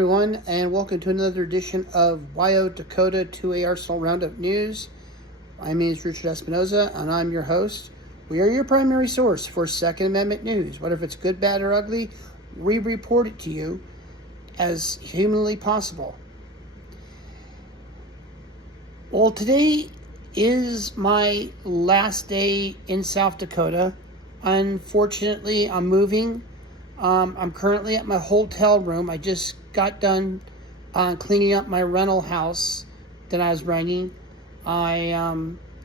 everyone, and welcome to another edition of Wyo-Dakota 2A Arsenal Roundup News. My name is Richard Espinoza, and I'm your host. We are your primary source for Second Amendment news. Whether it's good, bad, or ugly, we report it to you as humanly possible. Well, today is my last day in South Dakota. Unfortunately, I'm moving. I'm currently at my hotel room. I just got done cleaning up my rental house that I was renting. I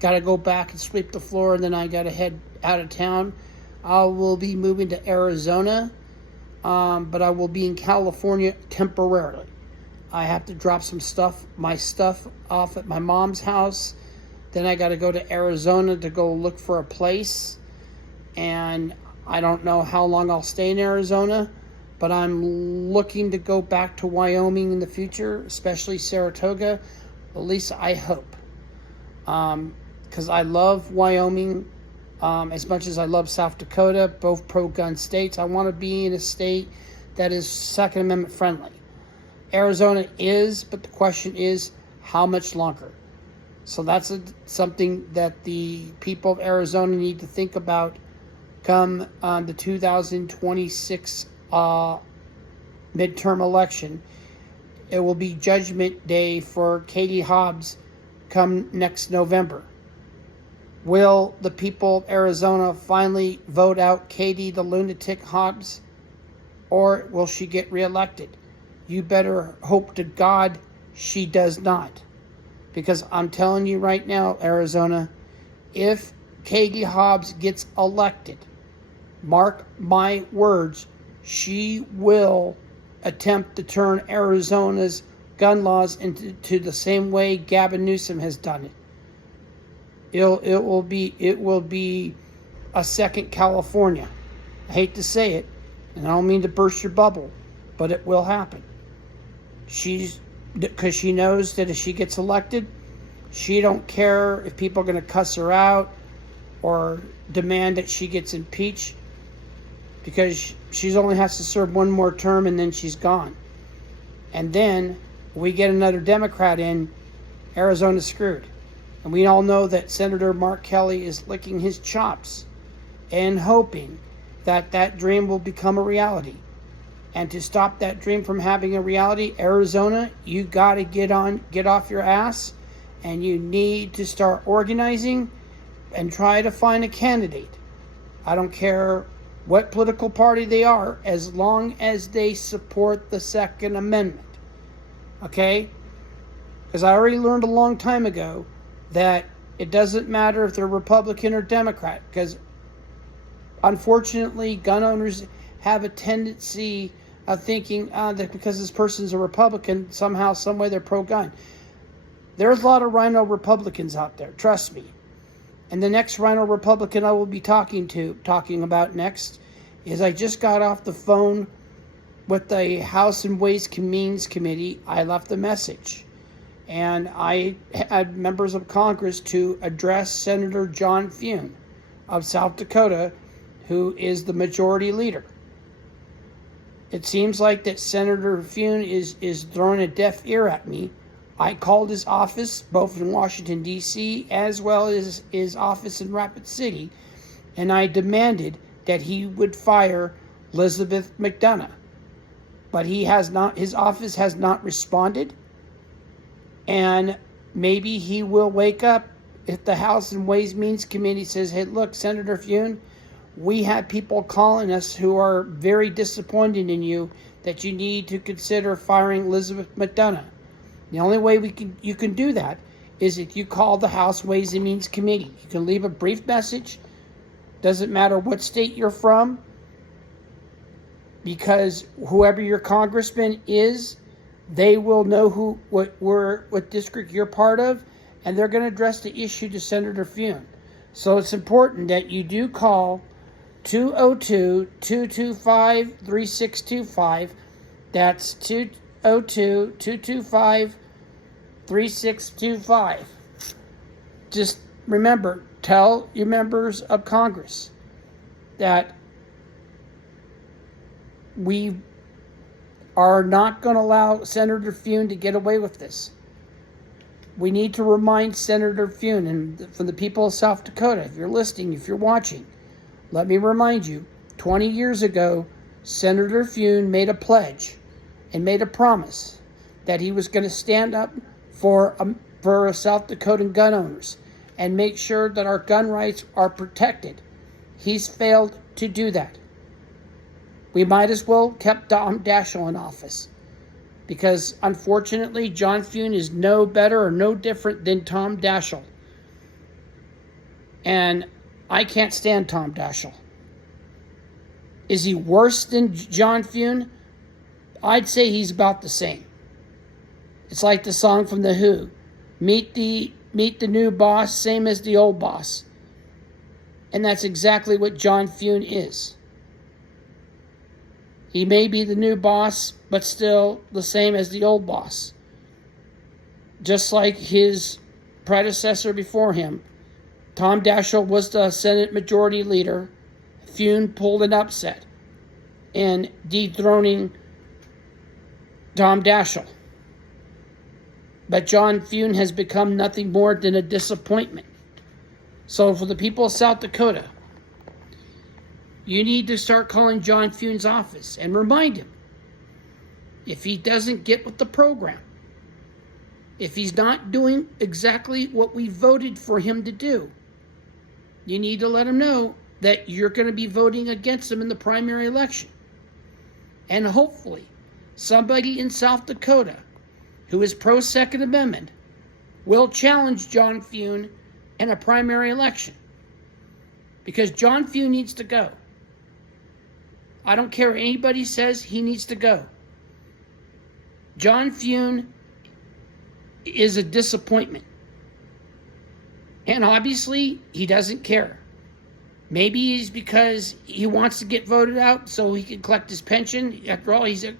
got to go back and sweep the floor, and then I got to head out of town. I will be moving to Arizona, but I will be in California temporarily. I have to drop my stuff off at my mom's house. Then I got to go to Arizona to go look for a place, and I don't know how long I'll stay in Arizona, but I'm looking to go back to Wyoming in the future, especially Saratoga. At least I hope. Because I love Wyoming as much as I love South Dakota, both pro-gun states. I want to be in a state that is Second Amendment friendly. Arizona is, but the question is, how much longer? So that's something that the people of Arizona need to think about come the 2026 midterm election. It will be Judgment Day for Katie Hobbs come next November. Will the people of Arizona finally vote out Katie the lunatic Hobbs, or will she get reelected? You better hope to God she does not. Because I'm telling you right now, Arizona, if Katie Hobbs gets elected, mark my words, she will attempt to turn Arizona's gun laws into the same way Gavin Newsom has done it. It will be a second California. I hate to say it, and I don't mean to burst your bubble, but it will happen. Because she knows that if she gets elected, she don't care if people are going to cuss her out or demand that she gets impeached, because she only has to serve one more term and then she's gone. And then we get another Democrat in, Arizona's screwed. And we all know that Senator Mark Kelly is licking his chops and hoping that that dream will become a reality. And to stop that dream from having a reality, Arizona, you got to get off your ass, and you need to start organizing and try to find a candidate. I don't care what political party they are, as long as they support the Second Amendment. Okay? Because I already learned a long time ago that it doesn't matter if they're Republican or Democrat, because unfortunately gun owners have a tendency of thinking that because this person's a Republican, somehow, some way they're pro-gun. There's a lot of rhino Republicans out there, trust me. And the next rhino Republican I will be talking about next is, I just got off the phone with the House and Ways and Means Committee. I left a message. And I had members of Congress to address Senator John Fune of South Dakota, who is the majority leader. It seems like that Senator Fune is throwing a deaf ear at me. I called his office, both in Washington, D.C., as well as his office in Rapid City, and I demanded that he would fire Elizabeth McDonough. But his office has not responded, and maybe he will wake up if the House and Ways and Means Committee says, hey, look, Senator Fune, we have people calling us who are very disappointed in you, that you need to consider firing Elizabeth McDonough. The only way you can do that is if you call the House Ways and Means Committee. You can leave a brief message. Doesn't matter what state you're from, because whoever your congressman is, they will know what district you're part of, and they're going to address the issue to Senator Fune. So it's important that you do call 202-225-3625. That's 202-225-3625. Just remember, tell your members of Congress that are not going to allow Senator Fune to get away with this. We need to remind Senator Fune, and from the people of South Dakota, if you're listening, if you're watching, let me remind you, 20 years ago, Senator Fune made a pledge and made a promise that he was going to stand up for South Dakotan gun owners and make sure that our gun rights are protected. He's failed to do that. We might as well kept Tom Daschle in office, because unfortunately John Fune is no better or no different than Tom Daschle. And I can't stand Tom Daschle. Is he worse than John Fune? I'd say he's about the same. It's like the song from The Who. Meet the new boss, same as the old boss. And that's exactly what John Fune is. He may be the new boss, but still the same as the old boss. Just like his predecessor before him. Tom Daschle was the Senate Majority Leader. Fune pulled an upset in dethroning Tom Daschle. But John Fune has become nothing more than a disappointment. So for the people of South Dakota, you need to start calling John Fune's office and remind him, if he doesn't get with the program, if he's not doing exactly what we voted for him to do, you need to let him know that you're going to be voting against him in the primary election. And hopefully, somebody in South Dakota who is pro-Second Amendment will challenge John Fune in a primary election. Because John Fune needs to go. I don't care what anybody says, he needs to go. John Fune is a disappointment. And obviously, he doesn't care. Maybe it's because he wants to get voted out so he can collect his pension. After all, he's a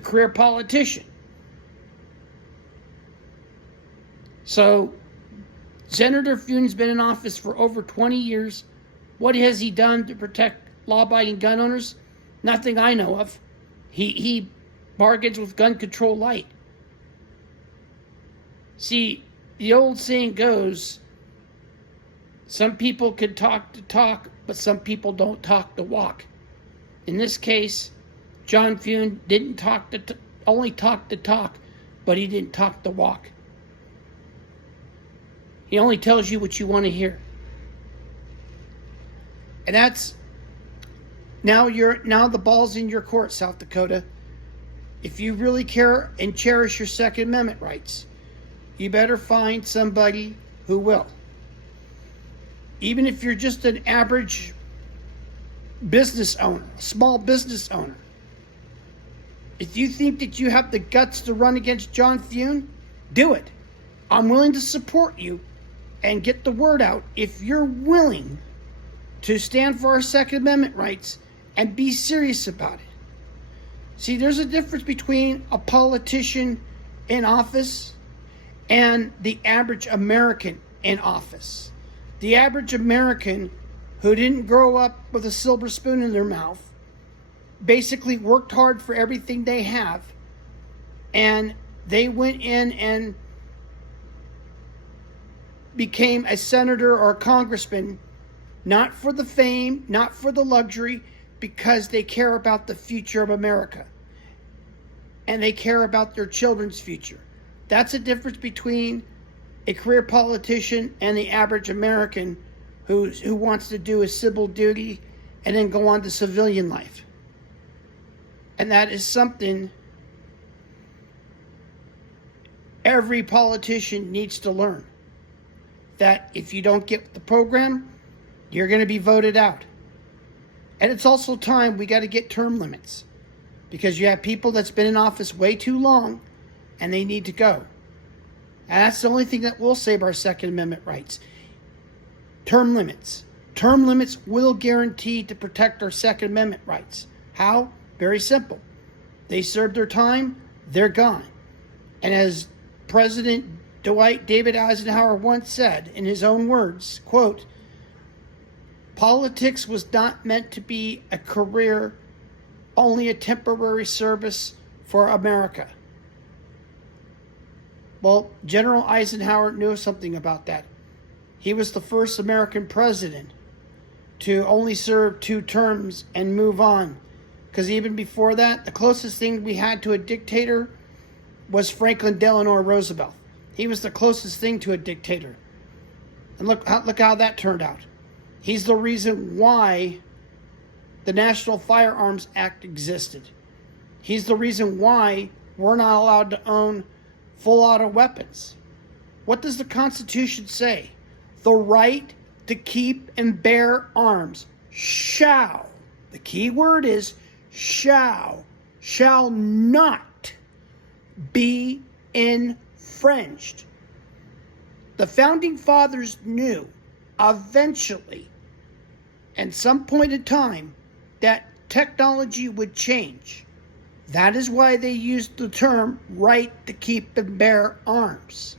career politician. So, Senator Fune's been in office for over 20 years. What has he done to protect law-abiding gun owners? Nothing I know of. He bargains with gun control light. See, the old saying goes, some people can talk the talk, but some people don't talk the walk. In this case, John Fune didn't only talk the talk, but he didn't talk the walk. He only tells you what you want to hear. And that's now the ball's in your court, South Dakota. If you really care and cherish your Second Amendment rights, you better find somebody who will. Even if you're just an average business owner, a small business owner. If you think that you have the guts to run against John Fune, do it. I'm willing to support you and get the word out if you're willing to stand for our Second Amendment rights and be serious about it. See, there's a difference between a politician in office and the average American in office. The average American who didn't grow up with a silver spoon in their mouth basically worked hard for everything they have, and they went in and became a senator or a congressman, not for the fame, not for the luxury, because they care about the future of America. And they care about their children's future. That's the difference between a career politician and the average American who wants to do his civil duty and then go on to civilian life. And that is something every politician needs to learn. That if you don't get the program, you're going to be voted out. And it's also time we got to get term limits, because you have people that's been in office way too long and they need to go. And that's the only thing that will save our Second Amendment rights. Term limits. Term limits will guarantee to protect our Second Amendment rights. How? Very simple. They served their time, they're gone. And as President Dwight David Eisenhower once said in his own words, quote, "Politics was not meant to be a career, only a temporary service for America. Well, General Eisenhower knew something about that. He was the first American president to only serve 2 terms and move on. Because even before that, the closest thing we had to a dictator was Franklin Delano Roosevelt. He was the closest thing to a dictator. And look how that turned out. He's the reason why the National Firearms Act existed. He's the reason why we're not allowed to own full auto weapons. What does the Constitution say? The right to keep and bear arms shall, the key word is shall not be infringed. The Founding Fathers knew eventually, at some point in time, that technology would change. That is why they used the term right to keep and bear arms.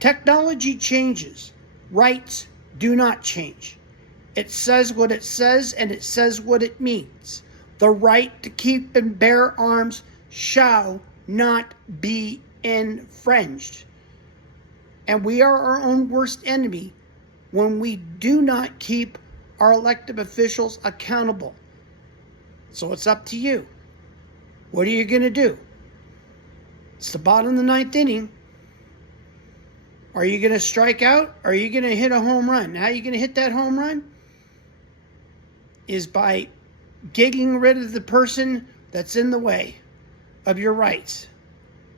Technology changes. Rights do not change. It says what it says, and it says what it means. The right to keep and bear arms shall not be infringed. And we are our own worst enemy when we do not keep our elected officials accountable. So it's up to you. What are you going to do? It's the bottom of the 9th inning. Are you going to strike out? Or are you going to hit a home run? How are you going to hit that home run? Is by getting rid of the person that's in the way of your rights.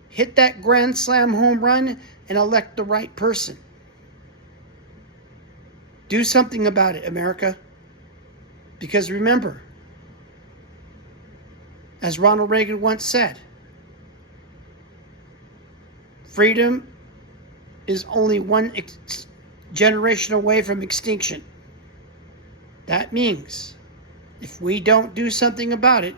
Hit that grand slam home run and elect the right person. Do something about it, America. Because remember, as Ronald Reagan once said, freedom is only one generation away from extinction. That means if we don't do something about it,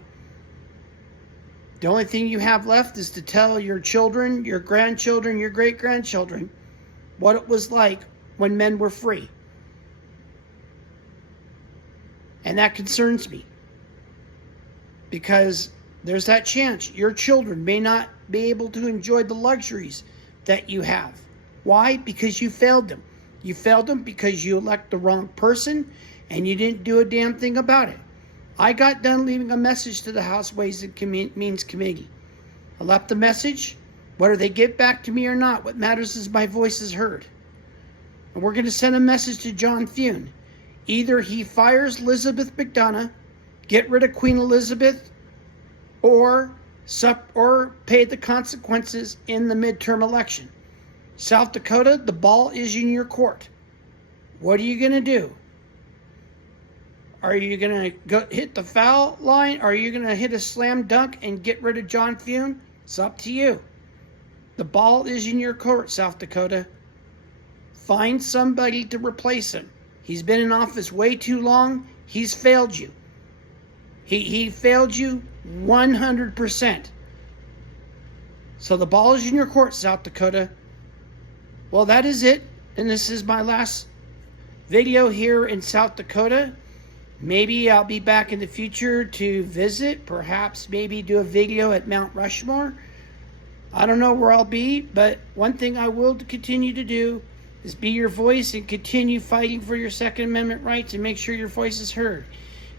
the only thing you have left is to tell your children, your grandchildren, your great-grandchildren what it was like when men were free. And that concerns me. Because there's that chance your children may not be able to enjoy the luxuries that you have. Why? Because you failed them. You failed them because you elect the wrong person and you didn't do a damn thing about it. I got done leaving a message to the House Ways and Means Committee. I left the message. Whether they get back to me or not, what matters is my voice is heard. And we're going to send a message to John Thune. Either he fires Elizabeth McDonough, get rid of Queen Elizabeth, or pay the consequences in the midterm election. South Dakota, the ball is in your court. What are you going to do? Are you going to go hit the foul line? Are you going to hit a slam dunk and get rid of John Thune? It's up to you. The ball is in your court, South Dakota. Find somebody to replace him. He's been in office way too long. He's failed you. He failed you 100%. So the ball is in your court, South Dakota. Well, that is it. And this is my last video here in South Dakota. Maybe I'll be back in the future to visit. Perhaps maybe do a video at Mount Rushmore. I don't know where I'll be, but one thing I will continue to do is be your voice and continue fighting for your Second Amendment rights and make sure your voice is heard.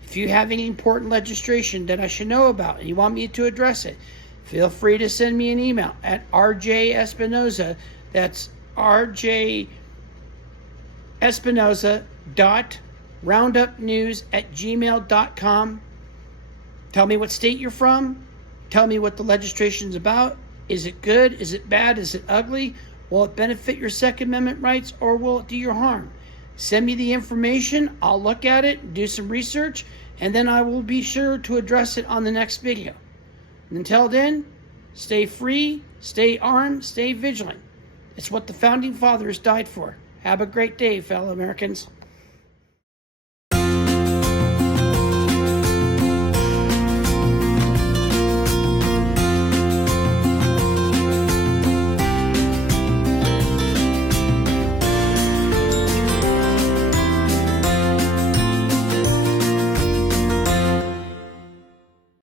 If you have any important legislation that I should know about and you want me to address it, feel free to send me an email at rjespinoza. That's rjespinoza.roundupnews@gmail.com. Tell me what state you're from. Tell me what the legislation's about. Is it good? Is it bad? Is it ugly? Will it benefit your Second Amendment rights or will it do you harm? Send me the information. I'll look at it, do some research, and then I will be sure to address it on the next video. And until then, stay free, stay armed, stay vigilant. It's what the Founding Fathers died for. Have a great day, fellow Americans.